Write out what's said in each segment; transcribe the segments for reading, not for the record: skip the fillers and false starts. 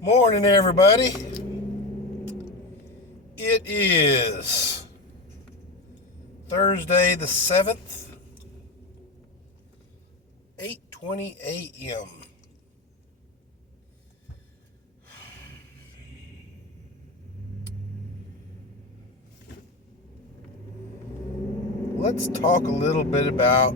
Morning, everybody. It is Thursday the 7th, 8:20 a.m. Let's talk a little bit about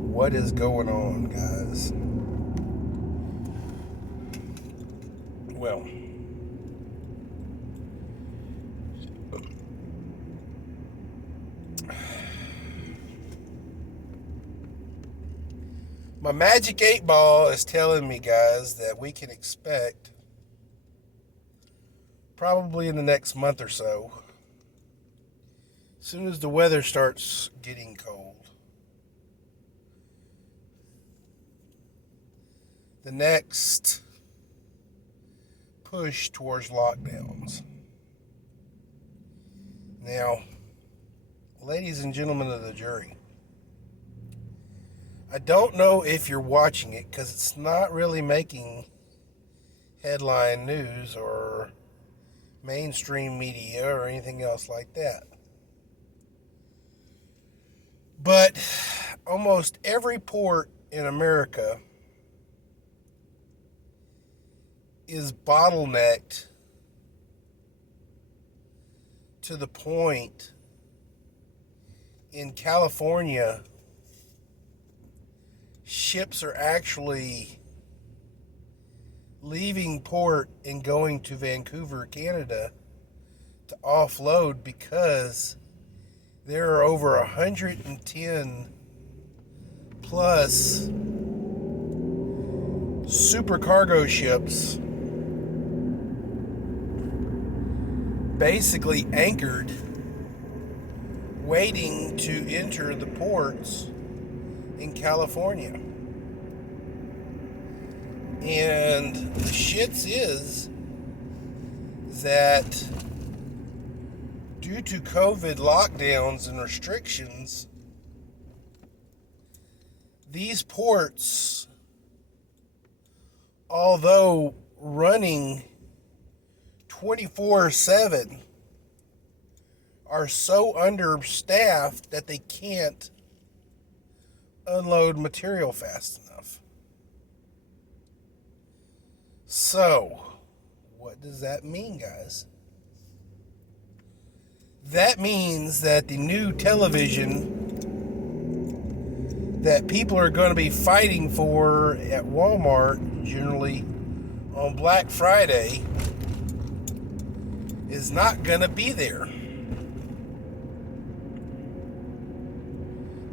what is going on, guys. Well, my magic 8 ball is telling me, guys, that we can expect probably in the next month or so, as soon as the weather starts getting cold, the next push towards lockdowns. Now, ladies and gentlemen of the jury, I don't know if you're watching it because it's not really making headline news or mainstream media or anything else like that. But almost every port in America is bottlenecked to the point in California, ships are actually leaving port and going to Vancouver, Canada to offload because there are over 110 plus supercargo ships basically anchored, waiting to enter the ports in California. And the shits is that due to COVID lockdowns and restrictions, these ports, although running 24/7, are so understaffed that they can't unload material fast enough. So, what does that mean, guys? That means that the new television that people are going to be fighting for at Walmart, generally on Black Friday, is not going to be there.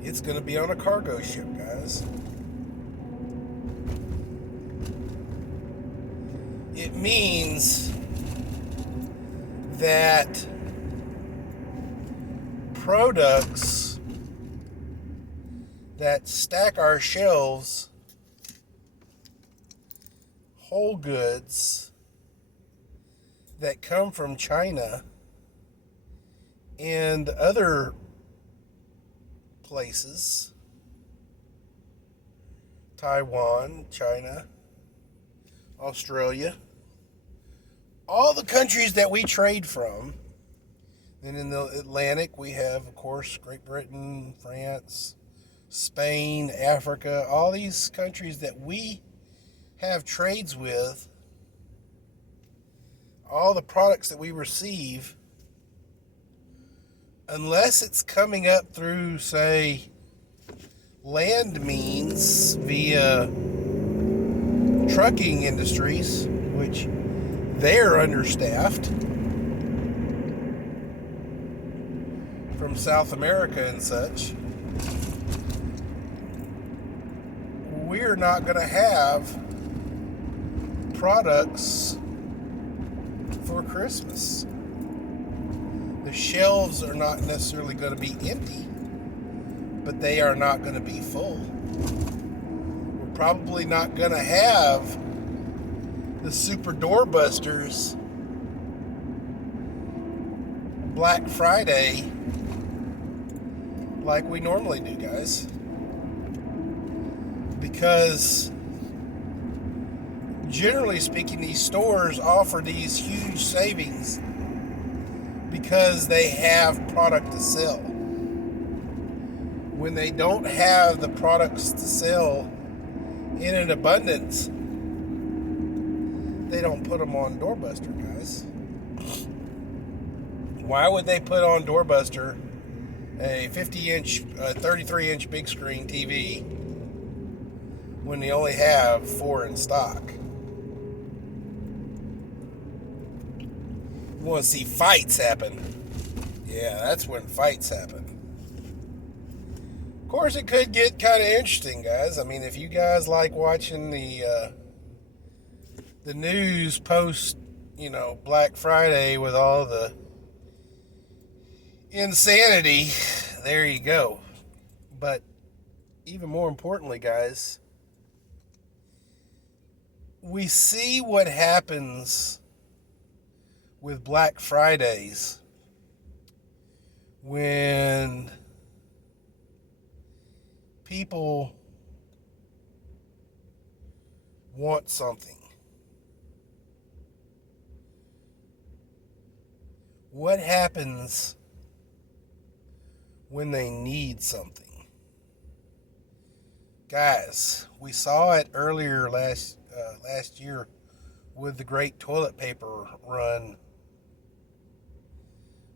It's going to be on a cargo ship, guys. It means that products that stack our shelves, whole goods that come from China and other places, Taiwan, China, Australia, all the countries that we trade from. Then in the Atlantic, we have, of course, Great Britain, France, Spain, Africa, all these countries that we have trades with. All the products that we receive, unless it's coming up through, say, land means via trucking industries, which they're understaffed, from South America and such, we're not going to have products for Christmas. The shelves are not necessarily going to be empty, but they are not going to be full. We're probably not going to have the super doorbusters Black Friday like we normally do, guys. Because generally speaking, these stores offer these huge savings because they have product to sell. When they don't have the products to sell in an abundance, they don't put them on Doorbuster, guys. Why would they put on Doorbuster a 50-inch, 33-inch big screen TV when they only have 4 in stock? You want to see fights happen? Yeah, that's when fights happen. Of course, it could get kind of interesting, guys. I mean, if you guys like watching the news post, Black Friday with all the insanity, there you go. But even more importantly, guys, we see what happens with Black Fridays when people want something. What happens when they need something? Guys, we saw it earlier last year with the great toilet paper run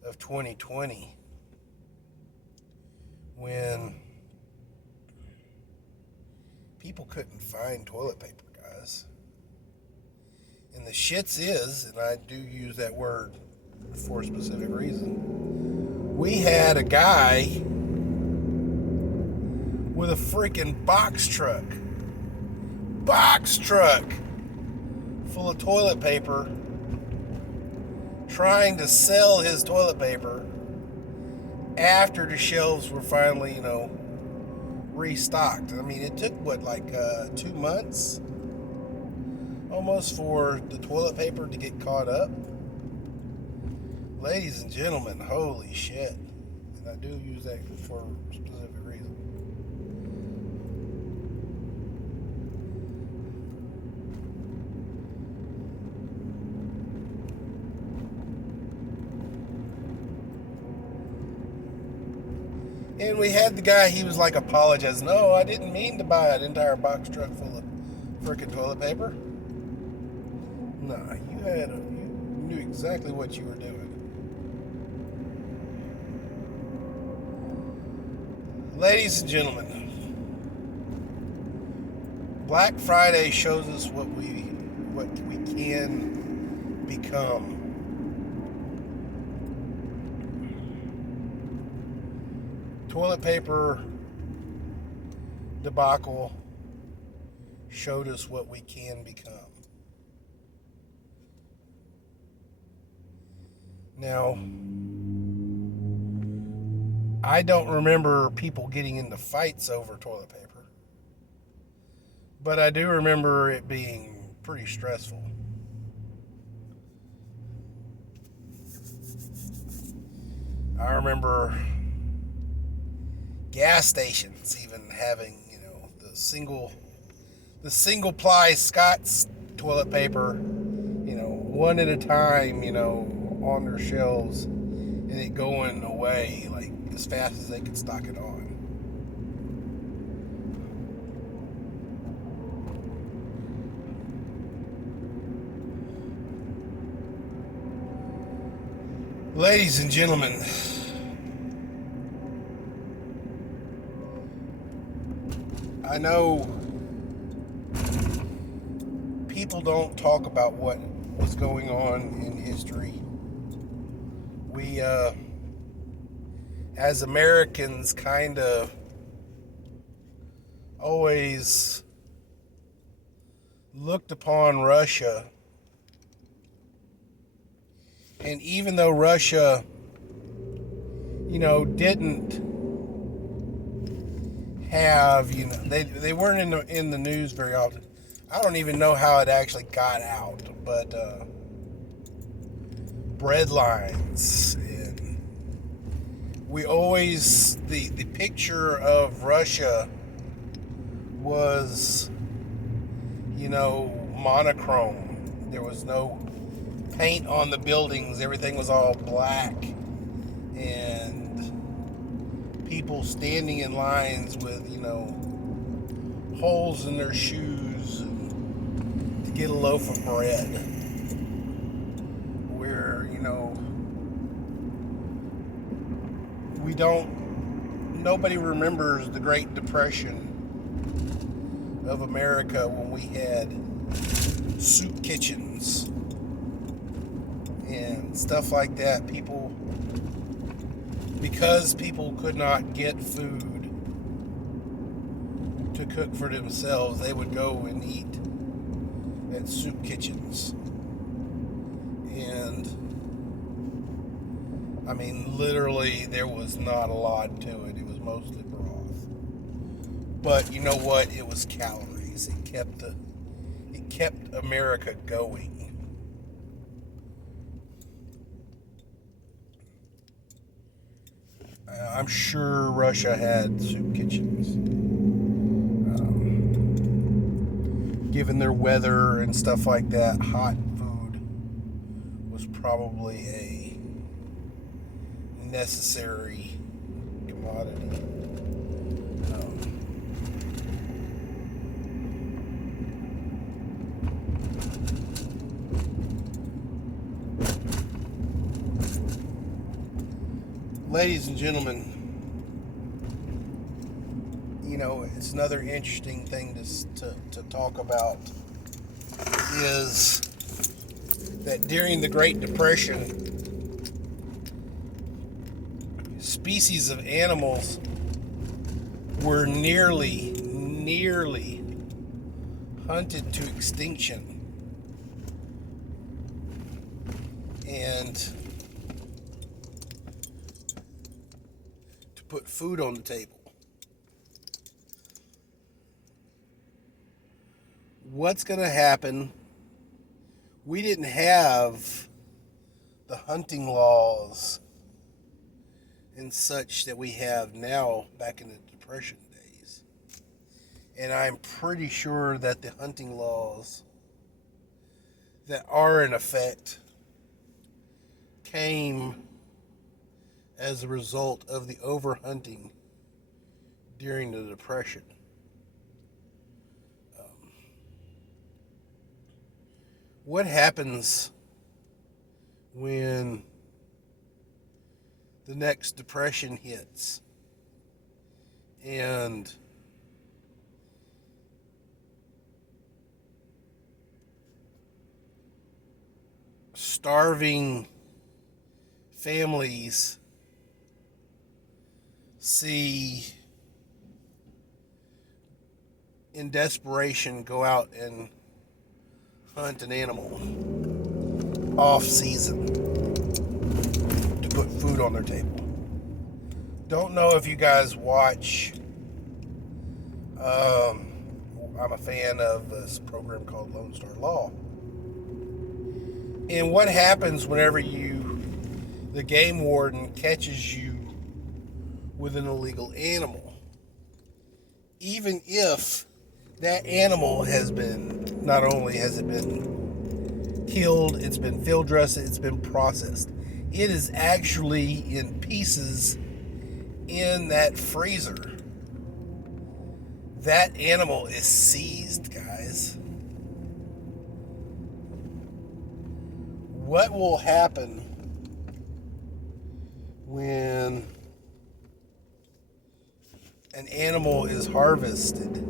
of 2020, when people couldn't find toilet paper, guys. And the shits is, and I do use that word for a specific reason, we had a guy with a freaking box truck full of toilet paper, trying to sell his toilet paper after the shelves were finally, restocked. I mean, it took 2 months almost for the toilet paper to get caught up. Ladies and gentlemen, holy shit. And I do use that for a specific reason. And we had the guy, he was like apologizing. No, I didn't mean to buy an entire box truck full of freaking toilet paper. Nah, you knew exactly what you were doing. Ladies and gentlemen, Black Friday shows us what we can become. Toilet paper debacle showed us what we can become. Now, I don't remember people getting into fights over toilet paper, but I do remember it being pretty stressful. I remember gas stations even having, the single ply Scott's toilet paper, one at a time, on their shelves, and it going away like as fast as they could stock it on. Ladies and gentlemen, I know people don't talk about what was going on in history. We, as Americans, kind of always looked upon Russia. And even though Russia, didn't have, they weren't in the news very often. I don't even know how it actually got out, but bread lines, and we always, the picture of Russia was, monochrome. There was no paint on the buildings. Everything was all black. And people standing in lines with, holes in their shoes to get a loaf of bread. Where, nobody remembers the Great Depression of America when we had soup kitchens and stuff like that. Because people could not get food to cook for themselves, they would go and eat at soup kitchens. And literally there was not a lot to it. It was mostly broth. But you know what? It was calories. It kept America going. I'm sure Russia had soup kitchens. Given their weather and stuff like that, hot food was probably a necessary commodity. Ladies and gentlemen, it's another interesting thing to talk about is that during the Great Depression, species of animals were nearly hunted to extinction. And to put food on the table. What's going to happen? We didn't have the hunting laws and such that we have now back in the Depression days. And I'm pretty sure that the hunting laws that are in effect came as a result of the overhunting during the Depression. What happens when the next depression hits and starving families see in desperation go out and hunt an animal off season to put food on their table? Don't know if you guys watch. I'm a fan of this program called Lone Star Law. And what happens whenever the game warden catches you with an illegal animal? Even if that animal has been, not only has it been killed, it's been field dressed, it's been processed. It is actually in pieces in that freezer. That animal is seized, guys. What will happen when an animal is harvested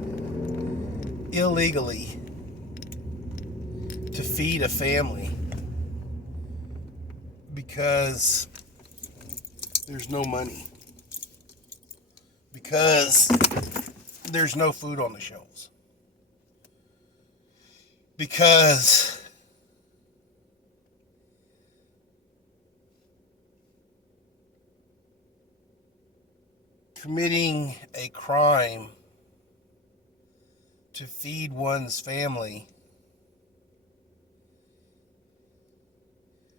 illegally to feed a family because there's no money, because there's no food on the shelves, because committing a crime to feed one's family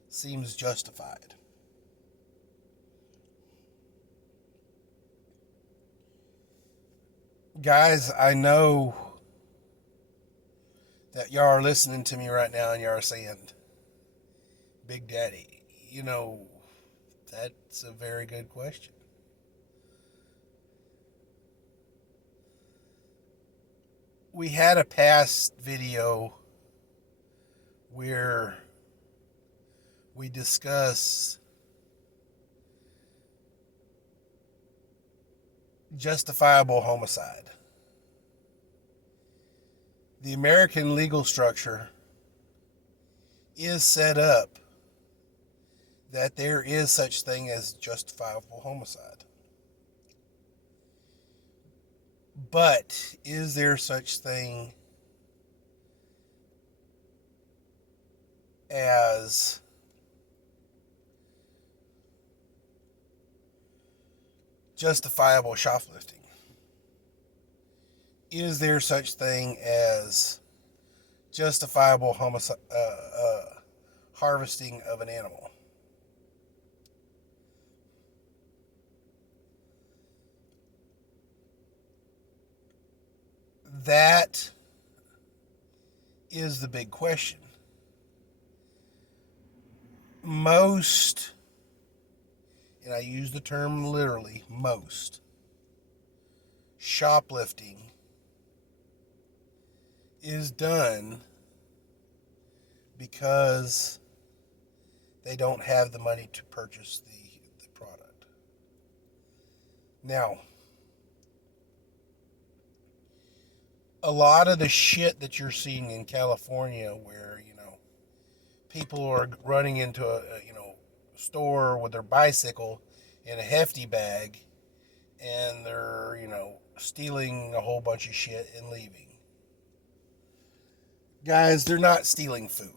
seems justified. Guys, I know that y'all are listening to me right now and y'all are saying, Big Daddy, that's a very good question. We had a past video where we discuss justifiable homicide. The American legal structure is set up that there is such thing as justifiable homicide. But is there such thing as justifiable shoplifting? Is there such thing as justifiable harvesting of an animal? That is the big question. Most, and I use the term literally, most shoplifting is done because they don't have the money to purchase the product. Now, a lot of the shit that you're seeing in California where, people are running into a store with their bicycle in a hefty bag and they're, stealing a whole bunch of shit and leaving. Guys, they're not stealing food.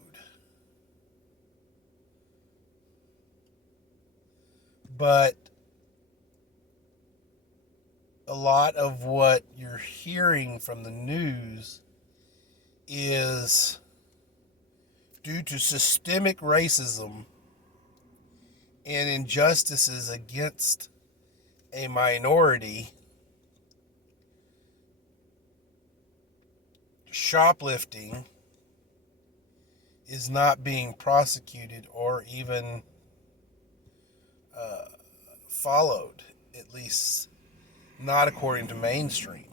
But a lot of what you're hearing from the news is due to systemic racism and injustices against a minority, shoplifting is not being prosecuted or even followed, at least not according to mainstream.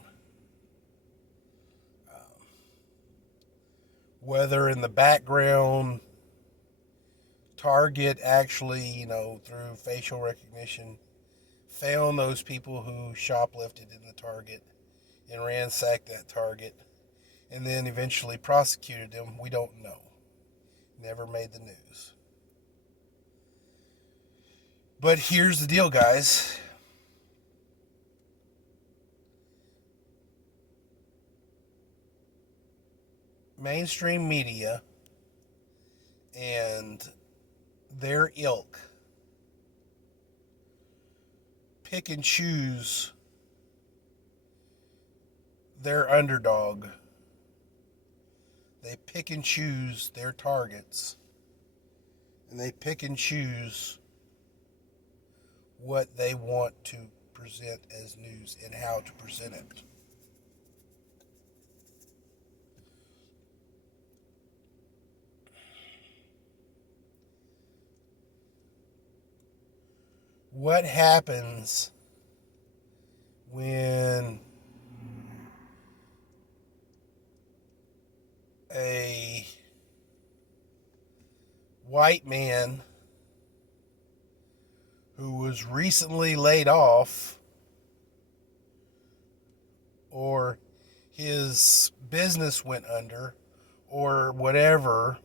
Whether in the background, Target actually, through facial recognition, found those people who shoplifted in the Target and ransacked that Target and then eventually prosecuted them, we don't know. Never made the news. But here's the deal, guys. Mainstream media and their ilk pick and choose their underdog. They pick and choose their targets. And they pick and choose what they want to present as news and how to present it. What happens when a white man who was recently laid off or his business went under or whatever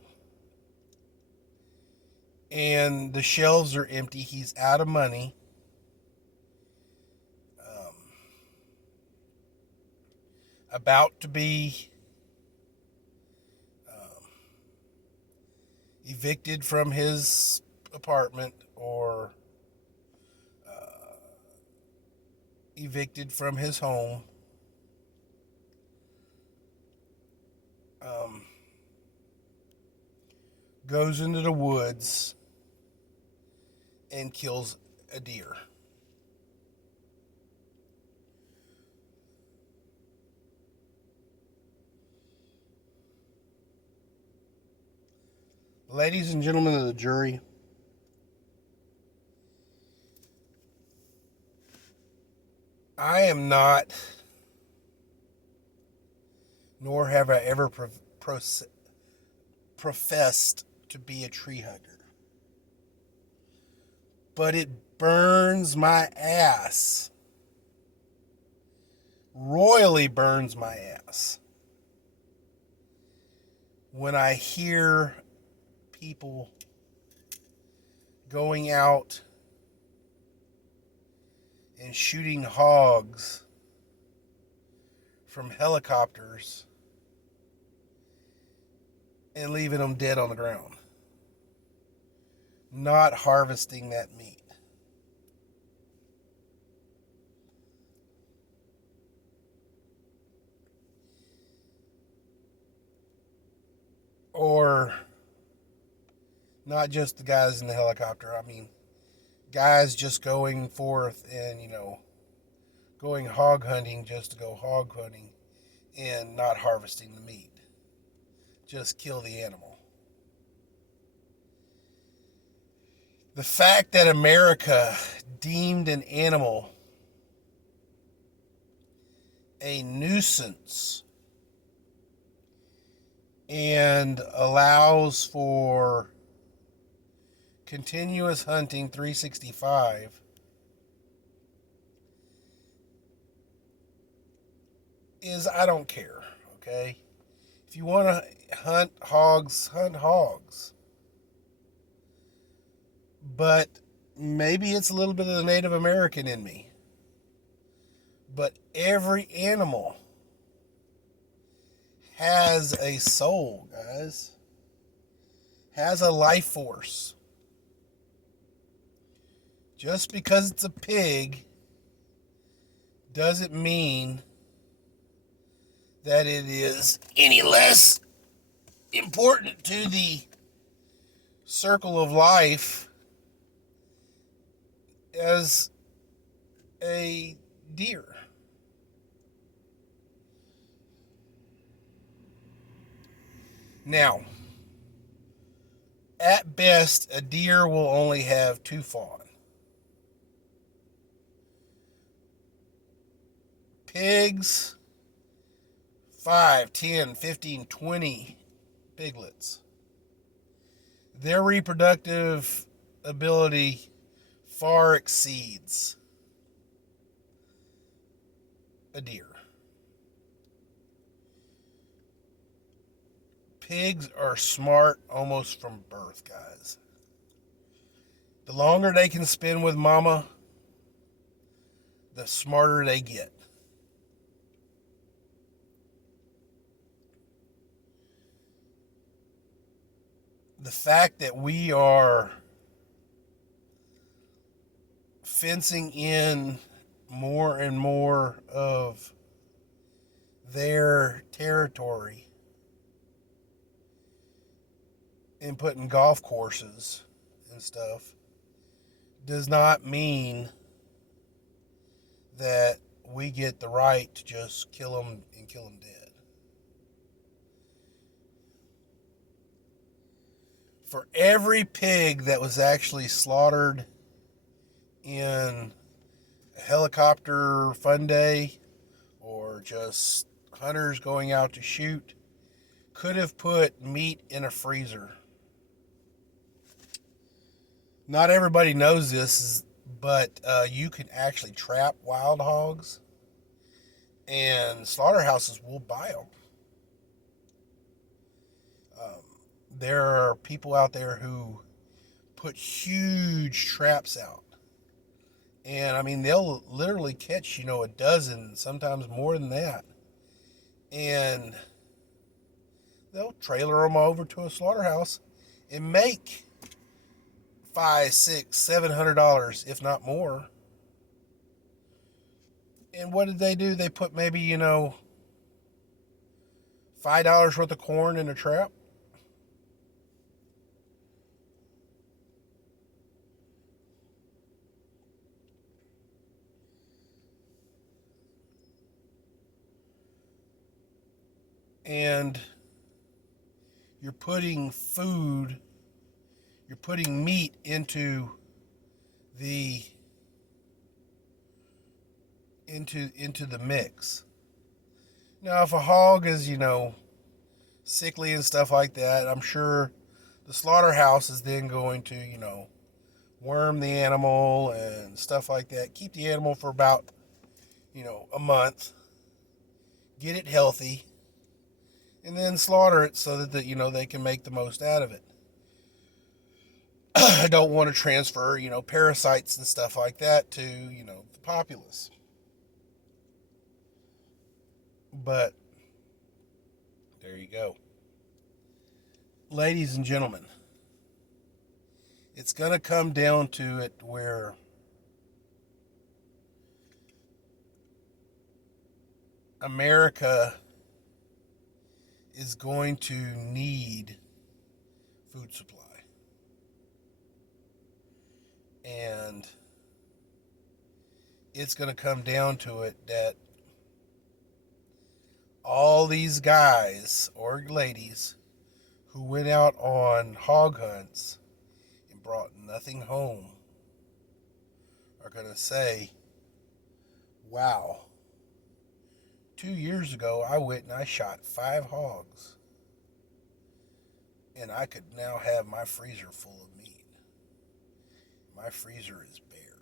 and the shelves are empty, he's out of money, about to be evicted from his apartment or evicted from his home, goes into the woods and kills a deer. Ladies and gentlemen of the jury, I am not, nor have I ever professed to be a tree hugger. But it burns my ass, royally burns my ass, when I hear people going out and shooting hogs from helicopters and leaving them dead on the ground, not harvesting that meat. Or not just the guys in the helicopter. I mean, guys just going forth and, going hog hunting just to go hog hunting and not harvesting the meat. Just kill the animal. The fact that America deemed an animal a nuisance and allows for continuous hunting 365 is, I don't care, okay? If you want to hunt hogs, hunt hogs. But maybe it's a little bit of the Native American in me. But every animal has a soul, guys. Has a life force. Just because it's a pig doesn't mean that it is any less important to the circle of life as a deer. Now, at best, a deer will only have 2 fawn. Pigs, 5, 10, 15, 20 piglets. Their reproductive ability far exceeds a deer. Pigs are smart almost from birth, guys. The longer they can spend with mama, the smarter they get. The fact that we are fencing in more and more of their territory and putting golf courses and stuff does not mean that we get the right to just kill them and kill them dead. For every pig that was actually slaughtered in a helicopter fun day or just hunters going out to shoot, could have put meat in a freezer. Not everybody knows this, but you can actually trap wild hogs, and slaughterhouses will buy them. There are people out there who put huge traps out. And I mean, they'll literally catch, a dozen, sometimes more than that. And they'll trailer them over to a slaughterhouse and make $500, $600, $700, if not more. And what did they do? They put maybe, $5 worth of corn in a trap. And you're putting food you're putting meat into the into the mix. Now, if a hog is, sickly and stuff like that, I'm sure the slaughterhouse is then going to, worm the animal and stuff like that. Keep the animal for about, a month. Get it healthy. And then slaughter it so that, they can make the most out of it. I don't want to transfer, parasites and stuff like that to, the populace. But there you go. Ladies and gentlemen, it's going to come down to it where America is going to need food supply. And it's going to come down to it that all these guys or ladies who went out on hog hunts and brought nothing home are going to say, wow, 2 years ago I went and I shot 5 hogs and I could now have my freezer full of meat. My freezer is bare.